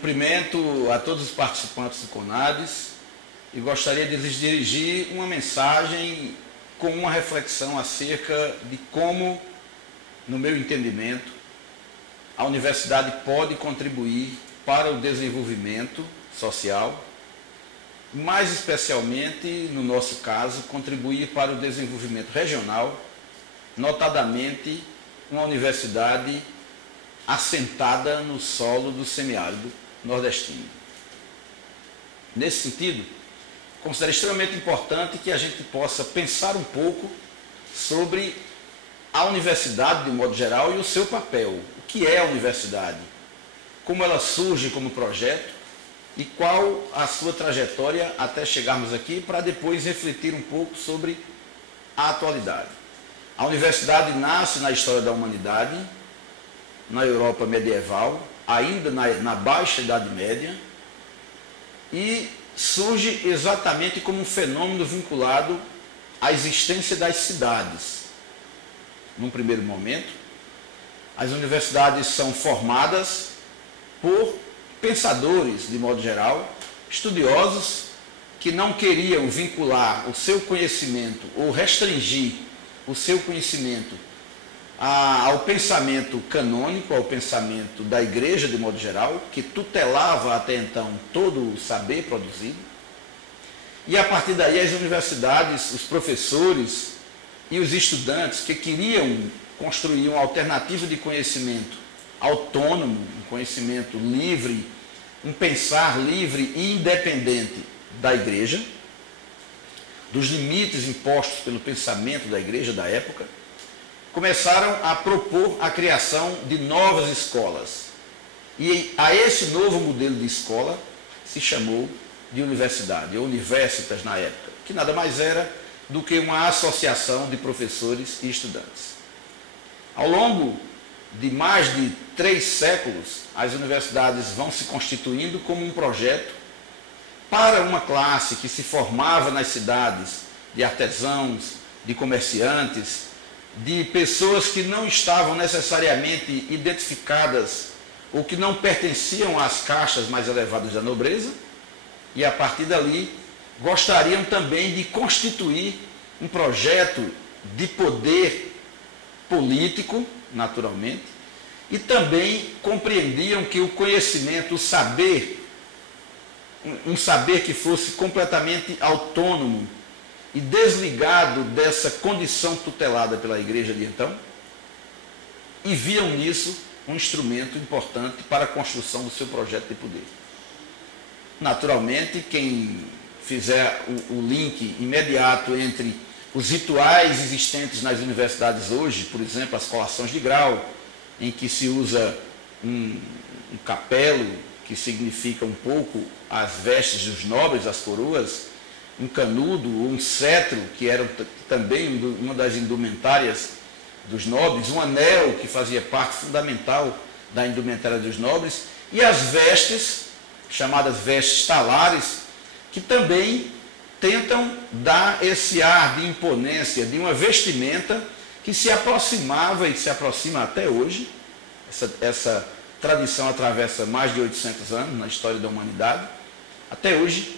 Cumprimento a todos os participantes do CONADES e gostaria de lhes dirigir uma mensagem com uma reflexão acerca de como, no meu entendimento, a universidade pode contribuir para o desenvolvimento social, mais especialmente, no nosso caso, contribuir para o desenvolvimento regional, notadamente uma universidade assentada no solo do semiárido nordestino. Nesse sentido, considero extremamente importante que a gente possa pensar um pouco sobre a universidade de um modo geral e o seu papel. O que é a universidade? Como ela surge como projeto e qual a sua trajetória até chegarmos aqui, para depois refletir um pouco sobre a atualidade. A universidade nasce na história da humanidade, na Europa medieval, ainda na Baixa Idade Média, e surge exatamente como um fenômeno vinculado à existência das cidades. Num primeiro momento, as universidades são formadas por pensadores, de modo geral, estudiosos que não queriam vincular o seu conhecimento ou restringir o seu conhecimento ao pensamento canônico, ao pensamento da igreja, de modo geral, que tutelava até então todo o saber produzido. E a partir daí as universidades, os professores e os estudantes que queriam construir uma alternativa de conhecimento autônomo, um conhecimento livre, um pensar livre e independente da igreja, dos limites impostos pelo pensamento da igreja da época, começaram a propor a criação de novas escolas. E a esse novo modelo de escola se chamou de universidade, ou universitas na época, que nada mais era do que uma associação de professores e estudantes. Ao longo de mais de 3 séculos, as universidades vão se constituindo como um projeto para uma classe que se formava nas cidades de artesãos, de comerciantes, de pessoas que não estavam necessariamente identificadas ou que não pertenciam às castas mais elevadas da nobreza, e a partir dali gostariam também de constituir um projeto de poder político, naturalmente, e também compreendiam que o conhecimento, o saber, um saber que fosse completamente autônomo e desligado dessa condição tutelada pela igreja de então, e viam nisso um instrumento importante para a construção do seu projeto de poder. Naturalmente, quem fizer o link imediato entre os rituais existentes nas universidades hoje, por exemplo, as colações de grau, em que se usa um capelo, que significa um pouco as vestes dos nobres, as coroas, um canudo ou um cetro, que era também uma das indumentárias dos nobres, um anel, que fazia parte fundamental da indumentária dos nobres, e as vestes, chamadas vestes talares, que também tentam dar esse ar de imponência, de uma vestimenta que se aproximava e se aproxima até hoje. Essa tradição atravessa mais de 800 anos na história da humanidade. Até hoje,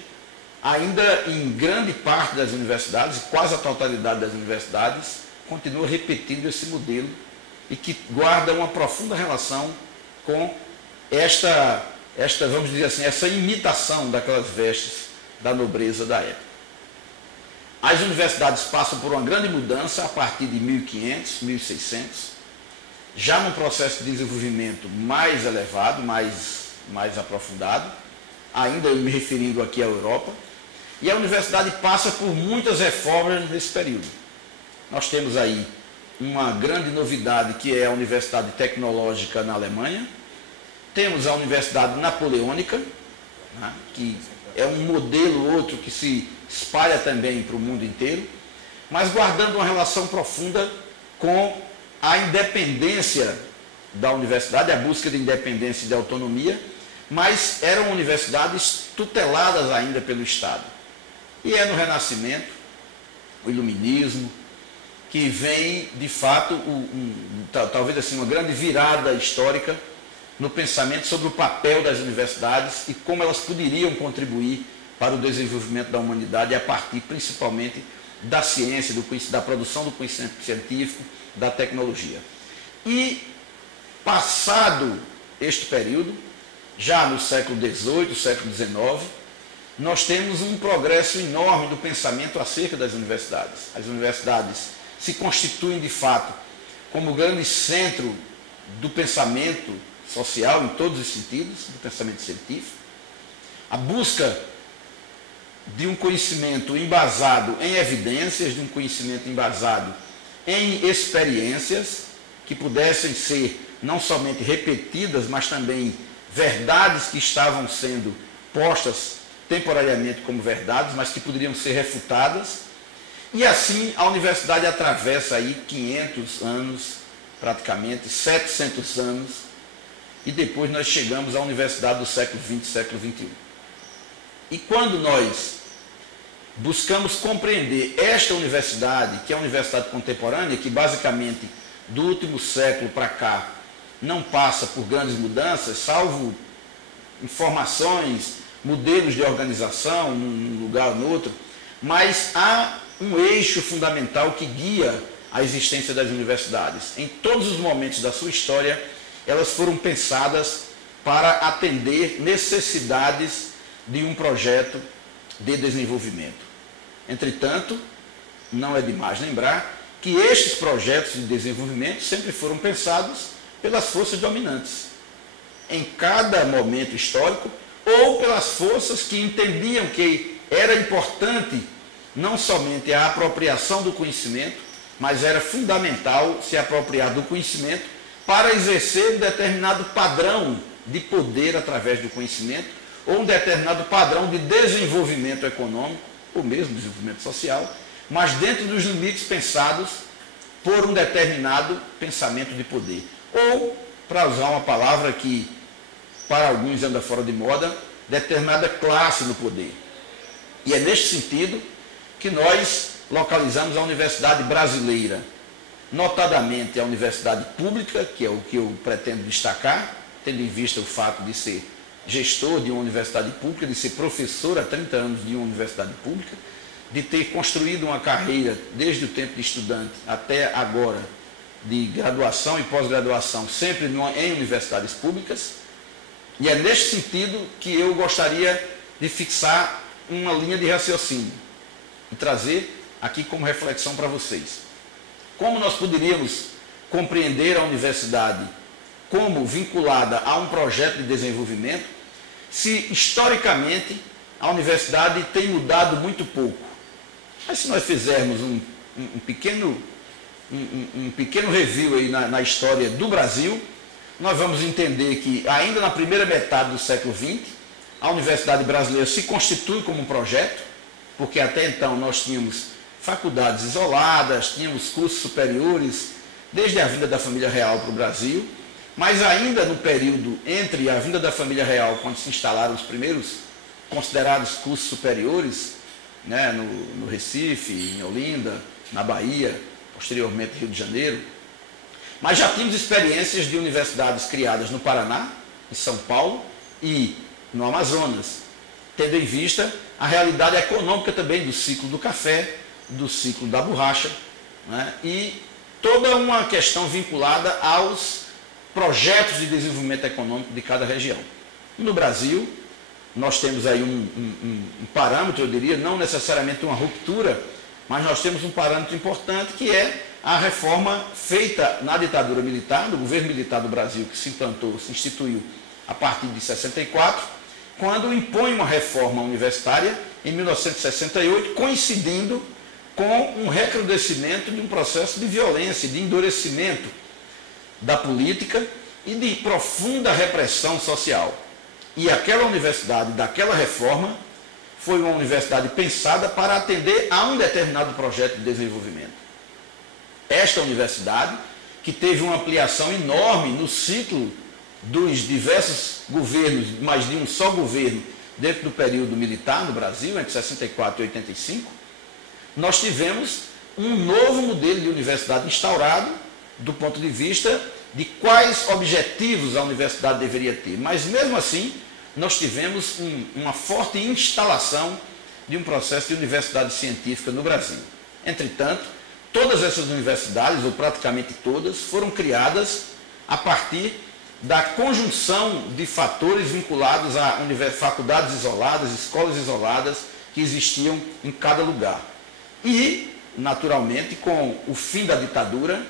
ainda em grande parte das universidades, quase a totalidade das universidades, continua repetindo esse modelo e que guarda uma profunda relação com esta, vamos dizer assim, essa imitação daquelas vestes da nobreza da época. As universidades passam por uma grande mudança a partir de 1500, 1600, já num processo de desenvolvimento mais elevado, mais aprofundado, ainda me referindo aqui à Europa, e a universidade passa por muitas reformas nesse período. Nós temos aí uma grande novidade, que é a Universidade Tecnológica na Alemanha, temos a Universidade Napoleônica, né, que é um modelo outro que se espalha também para o mundo inteiro, mas guardando uma relação profunda com a independência da universidade, a busca de independência e de autonomia, mas eram universidades tuteladas ainda pelo Estado. E é no Renascimento, o Iluminismo, que vem, de fato, talvez assim, uma grande virada histórica no pensamento sobre o papel das universidades e como elas poderiam contribuir para o desenvolvimento da humanidade a partir principalmente da ciência, da produção do conhecimento científico, da tecnologia. E, passado este período, já no século XVIII, século XIX, nós temos um progresso enorme do pensamento acerca das universidades. As universidades se constituem, de fato, como o grande centro do pensamento social, em todos os sentidos, do pensamento científico. A busca de um conhecimento embasado em evidências, de um conhecimento embasado em experiências que pudessem ser não somente repetidas, mas também verdades que estavam sendo postas temporariamente como verdades, mas que poderiam ser refutadas. E assim a universidade atravessa aí 500 anos, praticamente 700 anos, e depois nós chegamos à universidade do século XX, século XXI. E quando nós buscamos compreender esta universidade, que é a universidade contemporânea, que basicamente do último século para cá não passa por grandes mudanças, salvo informações, modelos de organização num lugar ou no outro, mas há um eixo fundamental que guia a existência das universidades. Em todos os momentos da sua história, elas foram pensadas para atender necessidades de um projeto de desenvolvimento. Entretanto, não é demais lembrar que estes projetos de desenvolvimento sempre foram pensados pelas forças dominantes, em cada momento histórico, ou pelas forças que entendiam que era importante não somente a apropriação do conhecimento, mas era fundamental se apropriar do conhecimento para exercer um determinado padrão de poder através do conhecimento, ou um determinado padrão de desenvolvimento econômico, ou mesmo desenvolvimento social, mas dentro dos limites pensados por um determinado pensamento de poder. Ou, para usar uma palavra que para alguns anda fora de moda, determinada classe no poder. E é neste sentido que nós localizamos a Universidade Brasileira, notadamente a Universidade Pública, que é o que eu pretendo destacar, tendo em vista o fato de ser gestor de uma universidade pública, de ser professor há 30 anos de uma universidade pública, de ter construído uma carreira desde o tempo de estudante até agora, de graduação e pós-graduação, sempre em universidades públicas. E é neste sentido que eu gostaria de fixar uma linha de raciocínio e trazer aqui como reflexão para vocês. Como nós poderíamos compreender a universidade como vinculada a um projeto de desenvolvimento, se historicamente a universidade tem mudado muito pouco? Mas se nós fizermos um pequeno review aí na história do Brasil, nós vamos entender que ainda na primeira metade do século XX, a Universidade Brasileira se constitui como um projeto, porque até então nós tínhamos faculdades isoladas, tínhamos cursos superiores, desde a vinda da família real para o Brasil, mas ainda no período entre a vinda da família real, quando se instalaram os primeiros considerados cursos superiores, né, no Recife, em Olinda, na Bahia, posteriormente Rio de Janeiro, mas já tínhamos experiências de universidades criadas no Paraná, em São Paulo e no Amazonas, tendo em vista a realidade econômica também do ciclo do café, do ciclo da borracha, né, e toda uma questão vinculada aos projetos de desenvolvimento econômico de cada região. No Brasil, nós temos aí um parâmetro, eu diria, não necessariamente uma ruptura, mas nós temos um parâmetro importante que é a reforma feita na ditadura militar, no governo militar do Brasil, que se implantou, se instituiu a partir de 64, quando impõe uma reforma universitária em 1968, coincidindo com um recrudescimento de um processo de violência, de endurecimento da política e de profunda repressão social. E aquela universidade, daquela reforma, foi uma universidade pensada para atender a um determinado projeto de desenvolvimento. Esta universidade, que teve uma ampliação enorme no ciclo dos diversos governos, mas de um só governo, dentro do período militar no Brasil, entre 64 e 85, nós tivemos um novo modelo de universidade instaurado do ponto de vista de quais objetivos a universidade deveria ter. Mas, mesmo assim, nós tivemos uma forte instalação de um processo de universidade científica no Brasil. Entretanto, todas essas universidades, ou praticamente todas, foram criadas a partir da conjunção de fatores vinculados a faculdades isoladas, escolas isoladas que existiam em cada lugar. E, naturalmente, com o fim da ditadura,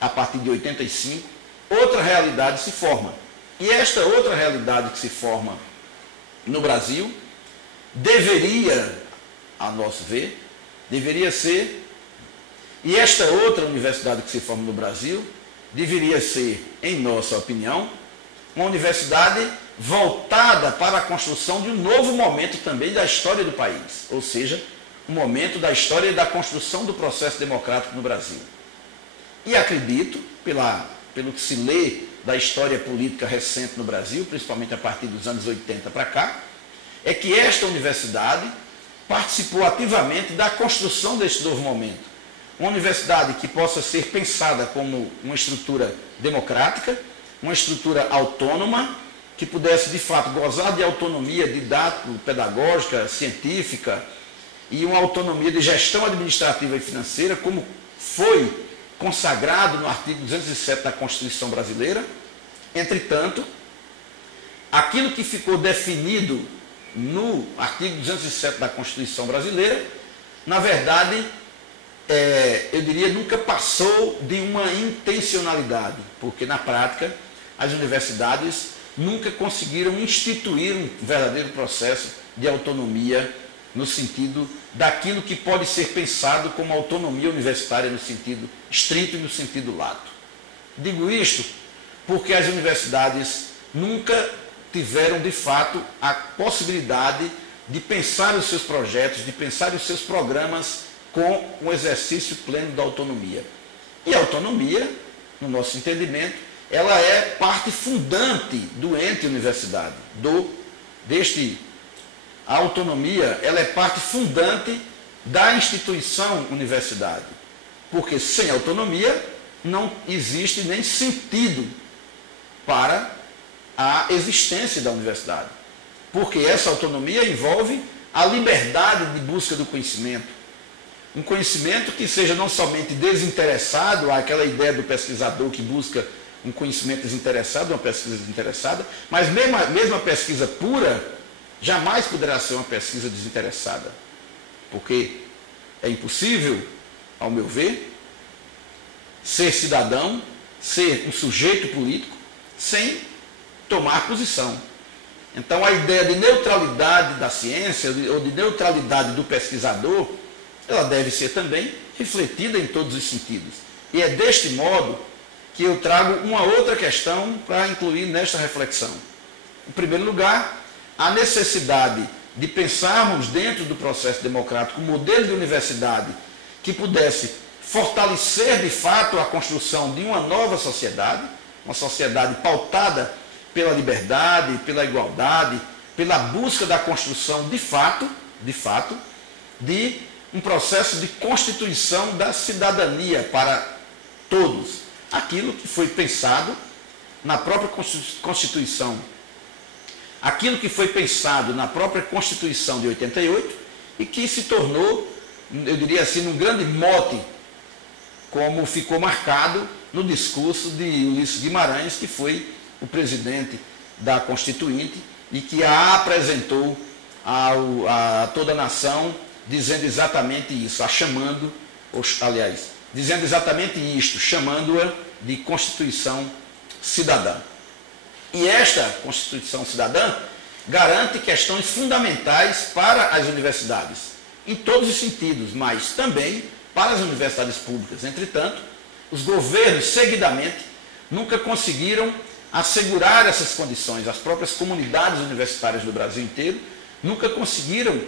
a partir de 85, outra realidade se forma. E esta outra realidade que se forma no Brasil deveria, a nosso ver, deveria ser, e esta outra universidade que se forma no Brasil deveria ser, em nossa opinião, uma universidade voltada para a construção de um novo momento também da história do país, ou seja, um momento da história e da construção do processo democrático no Brasil. E acredito, pelo que se lê da história política recente no Brasil, principalmente a partir dos anos 80 para cá, é que esta universidade participou ativamente da construção deste novo momento. Uma universidade que possa ser pensada como uma estrutura democrática, uma estrutura autônoma, que pudesse, de fato, gozar de autonomia didático-pedagógica, científica, e uma autonomia de gestão administrativa e financeira, como foi consagrado no artigo 207 da Constituição Brasileira. Entretanto, aquilo que ficou definido no artigo 207 da Constituição Brasileira, na verdade, eu diria, nunca passou de uma intencionalidade, porque na prática as universidades nunca conseguiram instituir um verdadeiro processo de autonomia no sentido daquilo que pode ser pensado como autonomia universitária no sentido estrito e no sentido lato. Digo isto porque as universidades nunca tiveram, de fato, a possibilidade de pensar os seus projetos, de pensar os seus programas com um exercício pleno da autonomia. E a autonomia, no nosso entendimento, ela é parte fundante do ente universidade, a autonomia, ela é parte fundante da instituição universidade, porque sem autonomia não existe nem sentido para a existência da universidade, porque essa autonomia envolve a liberdade de busca do conhecimento, um conhecimento que seja não somente desinteressado, aquela ideia do pesquisador que busca um conhecimento desinteressado, uma pesquisa desinteressada, mas mesmo a pesquisa pura jamais poderá ser uma pesquisa desinteressada, porque é impossível, ao meu ver, ser cidadão, ser um sujeito político, sem tomar posição. Então, a ideia de neutralidade da ciência, ou de neutralidade do pesquisador, ela deve ser também refletida em todos os sentidos. E é deste modo que eu trago uma outra questão para incluir nesta reflexão. Em primeiro lugar, a necessidade de pensarmos dentro do processo democrático um modelo de universidade que pudesse fortalecer de fato a construção de uma nova sociedade, uma sociedade pautada pela liberdade, pela igualdade, pela busca da construção de fato, de um processo de constituição da cidadania para todos. Aquilo que foi pensado na própria Constituição, aquilo que foi pensado na própria Constituição de 88 e que se tornou, eu diria assim, num grande mote, como ficou marcado no discurso de Ulisses Guimarães, que foi o presidente da Constituinte e que a apresentou a toda a nação, dizendo exatamente isso, dizendo exatamente isto, chamando-a de Constituição Cidadã. E esta Constituição Cidadã garante questões fundamentais para as universidades, em todos os sentidos, mas também para as universidades públicas. Entretanto, os governos, seguidamente, nunca conseguiram assegurar essas condições. As próprias comunidades universitárias do Brasil inteiro nunca conseguiram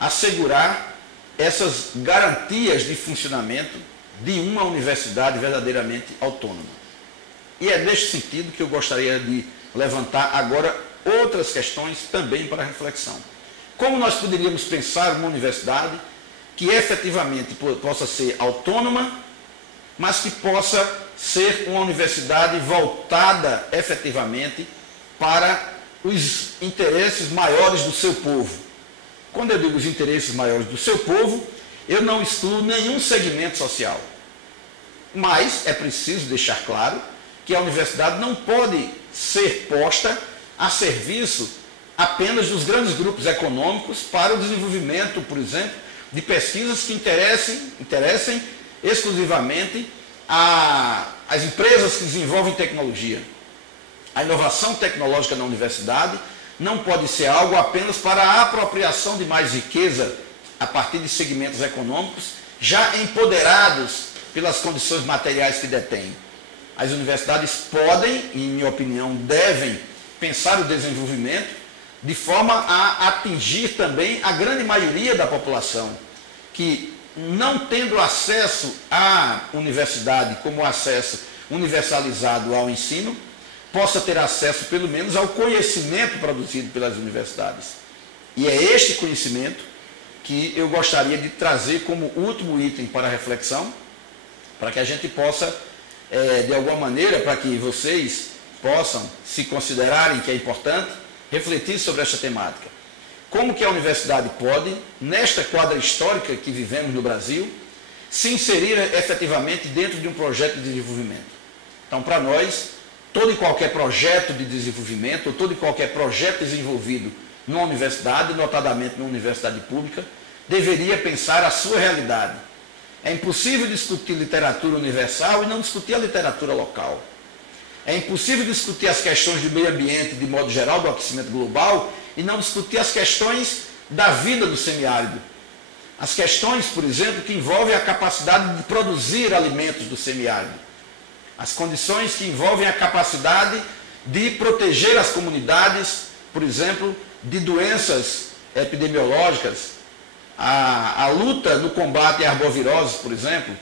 assegurar essas garantias de funcionamento de uma universidade verdadeiramente autônoma. E é neste sentido que eu gostaria de levantar agora outras questões também para reflexão. Como nós poderíamos pensar uma universidade que efetivamente possa ser autônoma, mas que possa ser uma universidade voltada efetivamente para os interesses maiores do seu povo. Quando eu digo os interesses maiores do seu povo, eu não excluo nenhum segmento social. Mas é preciso deixar claro que a universidade não pode ser posta a serviço apenas dos grandes grupos econômicos para o desenvolvimento, por exemplo, de pesquisas que interessem exclusivamente as empresas que desenvolvem tecnologia. A inovação tecnológica na universidade não pode ser algo apenas para a apropriação de mais riqueza a partir de segmentos econômicos já empoderados pelas condições materiais que detêm. As universidades podem, e, em minha opinião, devem pensar o desenvolvimento de forma a atingir também a grande maioria da população, que, não tendo acesso à universidade como acesso universalizado ao ensino, possa ter acesso, pelo menos, ao conhecimento produzido pelas universidades. E é este conhecimento que eu gostaria de trazer como último item para a reflexão, para que a gente possa, de alguma maneira, para que vocês possam se considerarem que é importante, refletir sobre esta temática. Como que a universidade pode, nesta quadra histórica que vivemos no Brasil, se inserir efetivamente dentro de um projeto de desenvolvimento? Então, para nós, todo e qualquer projeto de desenvolvimento, ou todo e qualquer projeto desenvolvido numa universidade, notadamente numa universidade pública, deveria pensar a sua realidade. É impossível discutir literatura universal e não discutir a literatura local. É impossível discutir as questões do meio ambiente, de modo geral, do aquecimento global, e não discutir as questões da vida do semiárido. As questões, por exemplo, que envolvem a capacidade de produzir alimentos do semiárido. As condições que envolvem a capacidade de proteger as comunidades, por exemplo, de doenças epidemiológicas, a luta no combate à arbovirose, por exemplo,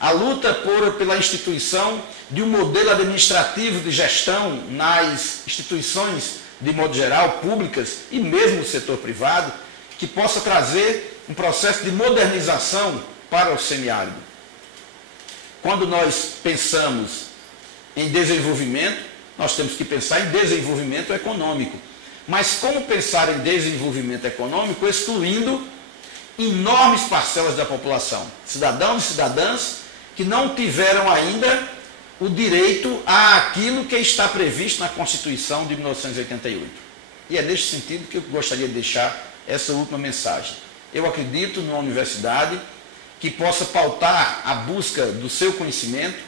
a luta pela instituição de um modelo administrativo de gestão nas instituições, de modo geral, públicas e mesmo no setor privado, que possa trazer um processo de modernização para o semiárido. Quando nós pensamos em desenvolvimento, nós temos que pensar em desenvolvimento econômico. Mas como pensar em desenvolvimento econômico excluindo enormes parcelas da população, cidadãos e cidadãs que não tiveram ainda o direito àquilo que está previsto na Constituição de 1988. E é neste sentido que eu gostaria de deixar essa última mensagem. Eu acredito numa universidade que possa pautar a busca do seu conhecimento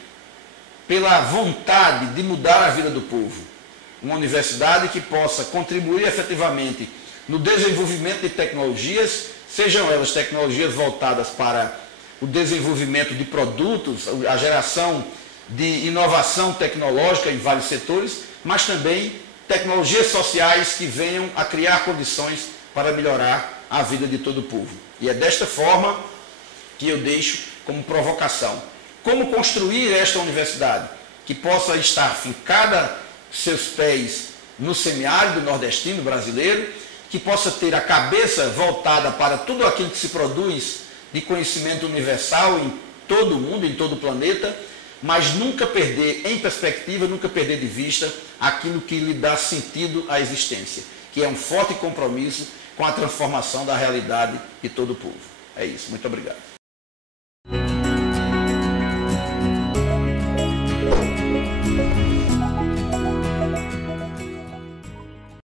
pela vontade de mudar a vida do povo. Uma universidade que possa contribuir efetivamente no desenvolvimento de tecnologias, sejam elas tecnologias voltadas para o desenvolvimento de produtos, a geração de inovação tecnológica em vários setores, mas também tecnologias sociais que venham a criar condições para melhorar a vida de todo o povo. E é desta forma que eu deixo como provocação. Como construir esta universidade que possa estar fincada seus pés no semiárido nordestino brasileiro, que possa ter a cabeça voltada para tudo aquilo que se produz de conhecimento universal em todo o mundo, em todo o planeta, mas nunca perder em perspectiva, nunca perder de vista aquilo que lhe dá sentido à existência, que é um forte compromisso com a transformação da realidade de todo o povo. É isso. Muito obrigado.